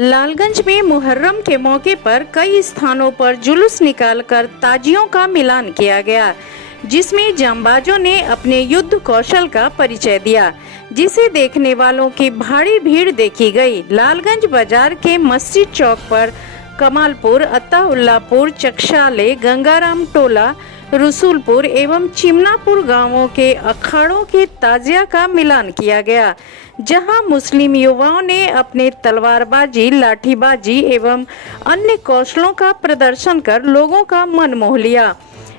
लालगंज में मुहर्रम के मौके पर कई स्थानों पर जुलूस निकालकर ताजियों का मिलान किया गया, जिसमें जांबाजों ने अपने युद्ध कौशल का परिचय दिया, जिसे देखने वालों की भारी भीड़ देखी गई। लालगंज बाजार के मस्जिद चौक पर कमालपुर, अत्ताउल्लापुर, चकशाले, गंगाराम टोला, रसूलपुर एवं चिमनापुर गांवों के अखाड़ों के ताजिया का मिलान किया गया, जहां मुस्लिम युवाओं ने अपने तलवारबाजी, लाठीबाजी एवं अन्य कौशलों का प्रदर्शन कर लोगों का मन मोह लिया।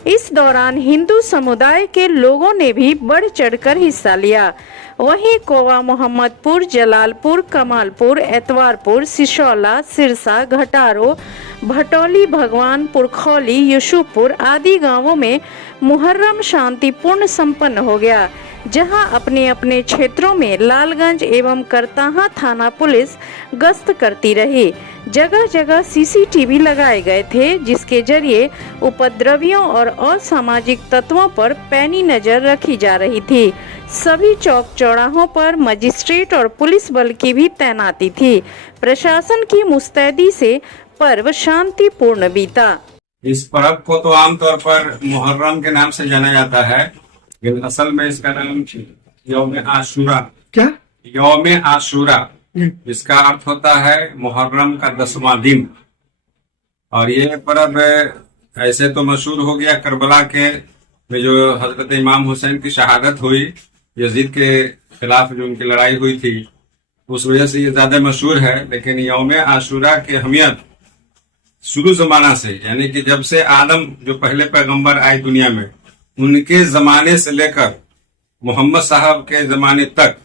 इस दौरान हिंदू समुदाय के लोगों ने भी बढ़ चढ़कर हिस्सा लिया। वहीं कोवा, मोहम्मदपुर, जलालपुर, कमालपुर, एतवारपुर, सिशौला, सिरसा, घटारो, भटौली, भगवानपुर, खौली, यूसुफपुर आदि गांवों में मुहर्रम शांतिपूर्ण संपन्न हो गया, जहां अपने अपने क्षेत्रों में लालगंज एवं करताहां थाना पुलिस गश्त करती रही। जगह जगह सीसीटीवी लगाए गए थे, जिसके जरिए उपद्रवियों और असामाजिक तत्वों पर पैनी नजर रखी जा रही थी। सभी चौक चौराहों पर मजिस्ट्रेट और पुलिस बल की भी तैनाती थी। प्रशासन की मुस्तैदी से पर्व शांतिपूर्ण बीता। इस पर्व को तो आमतौर पर मुहर्रम के नाम से जाना जाता है, लेकिन असल में इसका नाम यौम आशूरा। क्या? यौम आशूरा, इसका अर्थ होता है मुहर्रम का 10वां दिन। और ये पर्व ऐसे तो मशहूर हो गया करबला के में जो हजरत इमाम हुसैन की शहादत हुई, यजीद के खिलाफ जो उनकी लड़ाई हुई थी, उस वजह से ये ज्यादा मशहूर है। लेकिन यौम आशूरा की अहमियत शुरू जमाना से, यानी कि जब से आदम जो पहले पैगंबर आए दुनिया में, उनके जमाने से लेकर मोहम्मद साहब के जमाने तक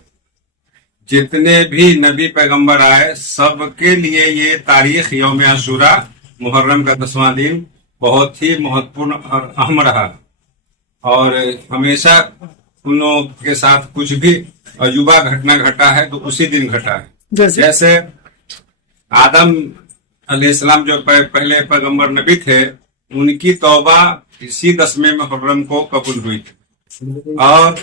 जितने भी नबी पैगंबर आए, सबके लिए ये तारीख यौम आशूरा मुहर्रम का 10वां दिन बहुत ही महत्वपूर्ण और अहम रहा। और हमेशा उन लोगों के साथ कुछ भी अजूबा घटना घटा है तो उसी दिन घटा है। जैसे आदम अलैहिस्सलाम जो पहले पैगंबर नबी थे, उनकी तौबा इसी 10वें मुहर्रम को कबूल हुई थी। और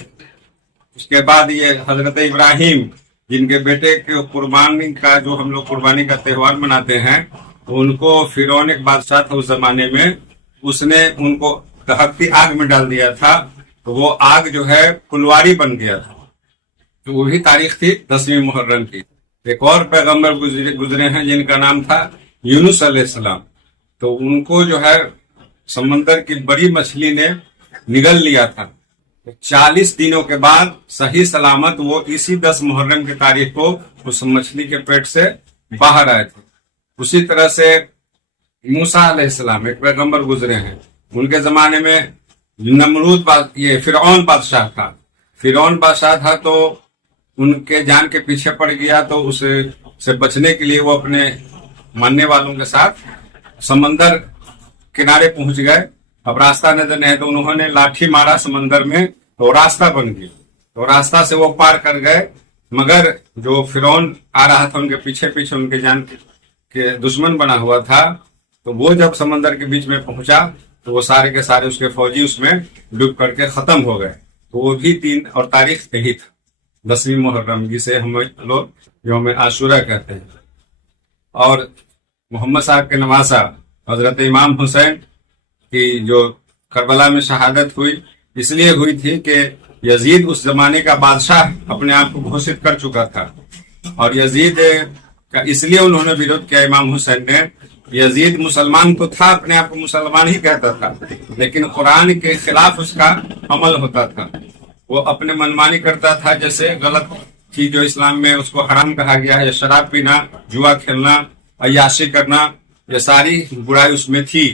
उसके बाद ये हजरत इब्राहिम, जिनके बेटे के कुर्बानी का जो हम लोग कुर्बानी का त्योहार मनाते हैं, उनको फिरौन एक बादशाह था उस जमाने में, उसने उनको दहकती आग में डाल दिया था, तो वो आग जो है फुलवारी बन गया था। तो वो भी तारीख थी 10वीं मुहर्रम की। एक और पैगंबर गुजरे हैं जिनका नाम था यूनुस अलैहिस्सलाम, तो उनको जो है समंदर की बड़ी मछली ने निगल लिया था। 40 दिनों के बाद सही सलामत वो इसी 10 मुहर्रम की तारीख को उस मछली के पेट से बाहर आए थे। उसी तरह से मूसा अलैहिस्सलाम एक पैगंबर गुजरे हैं, उनके जमाने में नमरूद ये फिरौन बादशाह था। फिरौन बादशाह था तो उनके जान के पीछे पड़ गया, तो उसे बचने के लिए वो अपने मानने वालों के साथ समंदर किनारे पहुंच गए। अब रास्ता नजर नहीं, तो उन्होंने लाठी मारा समंदर में, तो रास्ता बन गया, तो रास्ता से वो पार कर गए। मगर जो फिरौन आ रहा था उनके पीछे पीछे, उनके जान के दुश्मन बना हुआ था, तो वो जब समंदर के बीच में पहुंचा तो वो सारे के सारे उसके फौजी उसमें डूब करके खत्म हो गए। तो वो भी दिन और तारीख यही था, 10वीं मुहर्रम, जिसे हम लोग यौम आशूरा कहते हैं। और मोहम्मद साहब के नवासा हजरत इमाम हुसैन की जो करबला में शहादत हुई, इसलिए हुई थी कि यजीद उस जमाने का बादशाह अपने आप को घोषित कर चुका था। और यजीद का इसलिए उन्होंने विरोध किया इमाम हुसैन ने। यजीद मुसलमान तो था, अपने आप को मुसलमान ही कहता था, लेकिन कुरान के खिलाफ उसका अमल होता था। वो अपने मनमानी करता था, जैसे गलत चीज जो इस्लाम में उसको हराम कहा गया है, शराब पीना, जुआ खेलना, अय्याशी करना, ये सारी बुराई उसमें थी।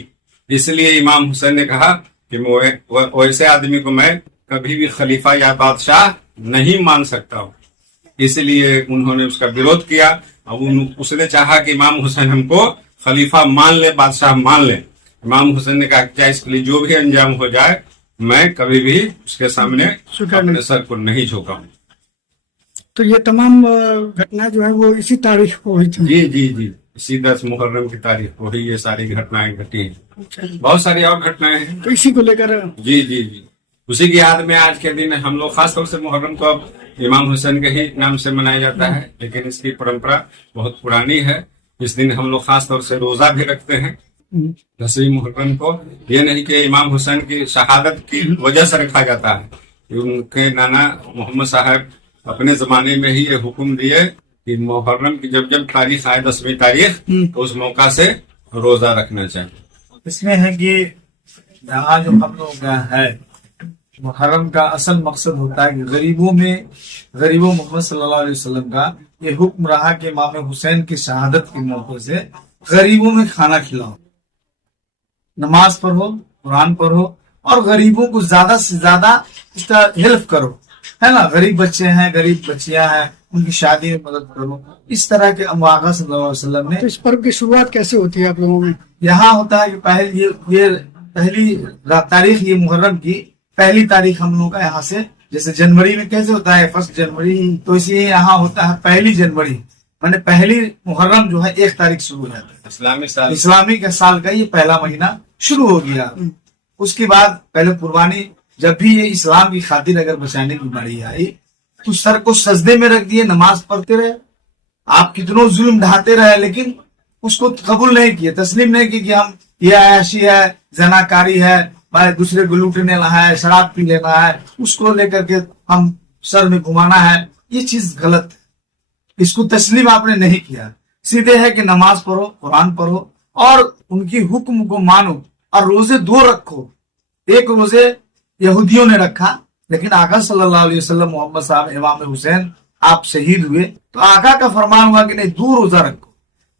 इसलिए इमाम हुसैन ने कहा कि वैसे आदमी को मैं कभी भी खलीफा या बादशाह नहीं मान सकता हूँ। इसलिए उन्होंने उसका विरोध किया। अब उसने चाहा कि इमाम हुसैन हमको खलीफा मान ले, बादशाह मान ले। इमाम हुसैन ने कहा क्या इसके लिए जो भी अंजाम हो जाए, मैं कभी भी उसके सामने अपने सर को नहीं झुकाऊं। तो ये तमाम घटना जो है वो इसी तारीख को हुई थी? जी जी जी, इसी 10 मुहर्रम की तारीख को ही ये सारी घटनाएं घटी हैं। बहुत सारी और घटनाएं हैं तो इसी को लेकर। जी जी जी, उसी की याद में आज के दिन हम लोग खासतौर से मुहर्रम को अब इमाम हुसैन के ही नाम से मनाया जाता है, लेकिन इसकी परंपरा बहुत पुरानी है। इस दिन हम लोग खास तौर से रोजा भी रखते हैं 10वीं मुहर्रम को। ये नहीं कि इमाम हुसैन की शहादत की वजह से रखा जाता है, उनके नाना मोहम्मद साहब अपने जमाने में ही ये हुक्म दिए कि मुहर्रम की जब जब तारीख आए 10वीं तारीख तो उस मौका से रोजा रखना चाहिए। इसमें है कि यहाँ जो हम लोग है मुहर्रम का असल मकसद होता है कि गरीबों मोहम्मद सल्लल्लाहु अलैहि वसल्लम का ये हुक्म रहा कि इमाम हुसैन की शहादत के मौके से गरीबों में खाना खिलाओ, नमाज पढ़ो, कुरान पढ़ो और गरीबों को ज्यादा से ज्यादा उसका हेल्प करो, है ना। गरीब बच्चे हैं, गरीब बच्चियां हैं, उनकी शादी में मदद करो। इस तरह के आका सल्लल्लाहु अलैहि वसल्लम ने। तो इस पर्व की शुरुआत कैसे होती है आप लोगों में? यहाँ होता है कि पहली तारीख ये मुहर्रम की पहली तारीख हम लोगों का यहाँ से, जैसे जनवरी में कैसे होता है 1 जनवरी, तो इसी यहाँ होता है 1 जनवरी, माने पहली मुहर्रम जो है 1 तारीख शुरू हो जाता है। इस्लामी के साल का ये पहला महीना शुरू हो गया। उसके बाद पहले कुर्बानी, जब भी ये इस्लाम की खातिर अगर बचाने की बारी आई तो सर को सजदे में रख दिए, नमाज पढ़ते रहे, आप कितनों जुल्म ढाते रहे, लेकिन उसको कबूल नहीं किए, तस्लीम नहीं किए कि हम ये आयाशी है, जनाकारी है, दूसरे को लूटने है, शराब पी लेना है, उसको लेकर के हम सर में घुमाना है, ये चीज गलत है। इसको तस्लीम आपने नहीं किया। सीधे है कि नमाज पढ़ो, कुरान पढ़ो और उनकी हुक्म को मानो और रोजे 2 रखो। एक रोजे यहूदियों ने रखा, लेकिन आका सल्लल्लाहु अलैहि वसल्लम मोहम्मद साहब इमाम हुसैन आप शहीद हुए तो आका का फरमान हुआ कि नहीं 2 रोजा रखो,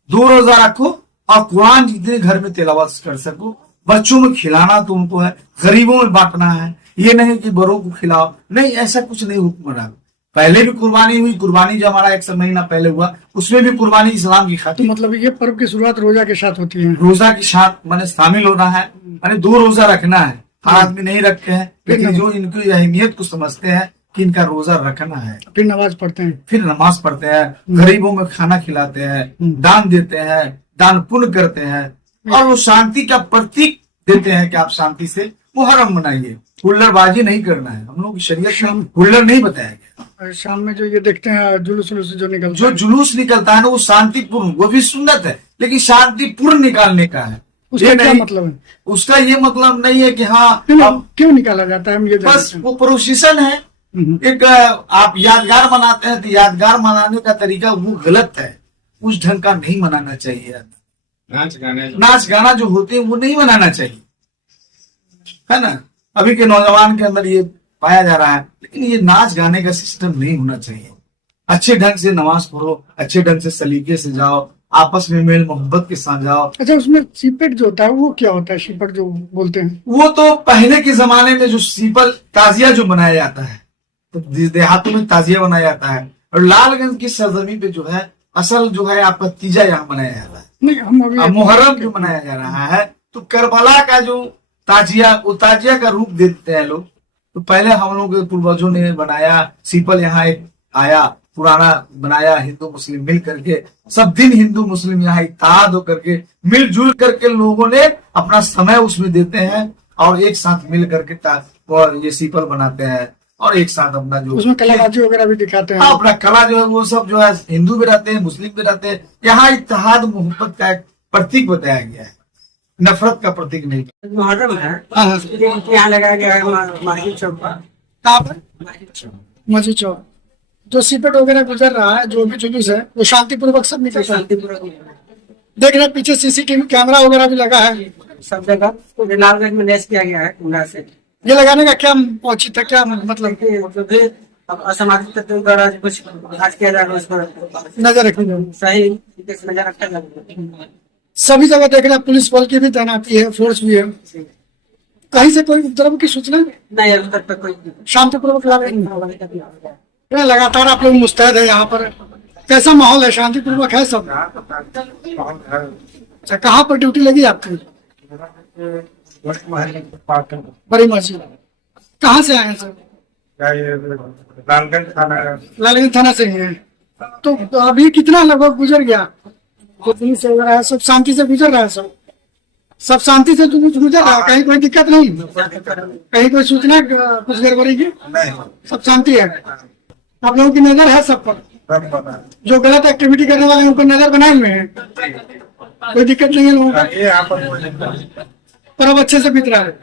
2 रोजा रखो और कुरान जितने घर में तिलावत कर सको, बच्चों में खिलाना तुमको है, गरीबों में बांटना है, ये नहीं कि बड़ों को खिलाओ, नहीं ऐसा कुछ नहीं हुक्म रहा। पहले भी कुर्बानी हुई, कुर्बानी जो हमारा 1 महीना पहले हुआ उसमें भी कुर्बानी इस्लाम की खातिर। तो मतलब ये पर्व की शुरुआत रोजा के साथ होती है? रोजा के साथ मैंने शामिल होना है, मैंने 2 रोजा रखना है। हर आदमी नहीं रखते हैं, लेकिन जो इनकी अहमियत को समझते हैं कि इनका रोजा रखना है, फिर नमाज पढ़ते हैं, फिर नमाज पढ़ते हैं, गरीबों में खाना खिलाते हैं, दान देते हैं, दान पुण्य करते हैं और वो शांति का प्रतीक देते हैं कि आप शांति से मुहर्रम मनाइए। हुल्लड़बाजी नहीं करना है, हम लोग की शरीयत में हुल्लड़ नहीं बताया गया। शाम में जो ये देखते हैं जुलूस जो निकलता जो जुलूस निकलता है ना वो शांतिपूर्ण, वो भी सुन्नत है, लेकिन शांतिपूर्ण निकालने का है। उसका क्या मतलब है? उसका ये मतलब नहीं है कि हाँ क्यों निकाला जाता है, हम ये बस वो प्रोसेशन है। एक आप यादगार मनाते हैं तो यादगार मनाने का तरीका वो गलत है, उस ढंग का नहीं मनाना चाहिए। नाच गाना जो होते हैं वो नहीं मनाना चाहिए, है ना। अभी के नौजवान के अंदर ये पाया जा रहा है, लेकिन ये नाच गाने का सिस्टम नहीं होना चाहिए। अच्छे ढंग से नमाज पढ़ो, अच्छे ढंग से सलीके से जाओ, आपस में मेल मोहब्बत के साथ जाओ। अच्छा, उसमें सीपेट जो होता है वो क्या होता है? सीपेट जो बोलते हैं वो तो पहले के जमाने में जो सीपल ताजिया जो बनाया जाता है, तो देहातों में ताजिया बनाया जाता है, और लालगंज की सरजमी पे जो है असल जो है आपका तीजा यहाँ बनाया जाता है। नहीं, हम अभी मुहर्रम जो मनाया जा रहा है तो करबला का जो ताजिया, वो ताजिया का रूप देते हैं लोग। तो पहले हम लोग के पूर्वजों ने बनाया, सीपल यहाँ एक आया पुराना बनाया, हिंदू मुस्लिम मिल करके, सब दिन हिंदू मुस्लिम यहाँ इत्तेहाद होकर के मिलजुल करके लोगों ने अपना समय उसमें देते हैं और एक साथ मिल करके ये सीपल बनाते हैं और एक साथ अपना जो उसमें कलाबाजी वगैरह भी दिखाते हैं। अपना कला जो है वो सब जो है हिंदू भी रहते हैं, मुस्लिम भी रहते हैं। यहाँ इत्तेहाद मोहब्बत का एक प्रतीक बताया गया है, नफरत का प्रतीक नहीं। मुहर्रम है, हाँ, यहाँ लगाया गया है मार्केट चौक पर। कहाँ पर? मस्जिद चौक। जो सीपेट वगैरह गुजर रहा है, जो भी जुलूस है वो शांतिपूर्वक सब निकल रहा है। शांतिपूर्वक देख रहे हैं पीछे सीसीटीवी कैमरा वगैरह भी लगा है सब जगह। लालगंज में लेस किया गया है पूरा से। ये लगाने का क्या औचित्य है, क्या मतलब अब असामाजिक तत्वों द्वारा कुछ आज किया जा रहा है, उस पर नजर रखनी है? सही तरीके से नजर रखा जाए। सभी जगह देख रहे हैं पुलिस बल की भी तैनाती है, फोर्स भी है। कहीं से कोई उपद्रव की सूचना नहीं, अभी तक कोई शांतिपूर्वक लगातार आप लोग मुस्तैद है यहाँ पर? कैसा माहौल है, शांतिपूर्वक है सब? अच्छा, कहाँ पर ड्यूटी लगी आपकी? बड़ी मस्जिद। कहाँ से आए सर? लालगंज थाना से ही है। तो अभी कितना लगभग गुजर गया? तो पुलिस चल रहा है, सब शांति से गुजर रहा है, सब शांति से गुजर रहा है, कहीं कोई दिक्कत नहीं, कहीं कोई सूचना कुछ गड़बड़ी की? सब शांति है, आप लोगों की नजर है सब पर? जो गलत एक्टिविटी करने वाले हैं उनको नजर बनाए हुए हैं, कोई दिक्कत नहीं है लोगों को, यहाँ पर पर अब अच्छे से बीत रहा है।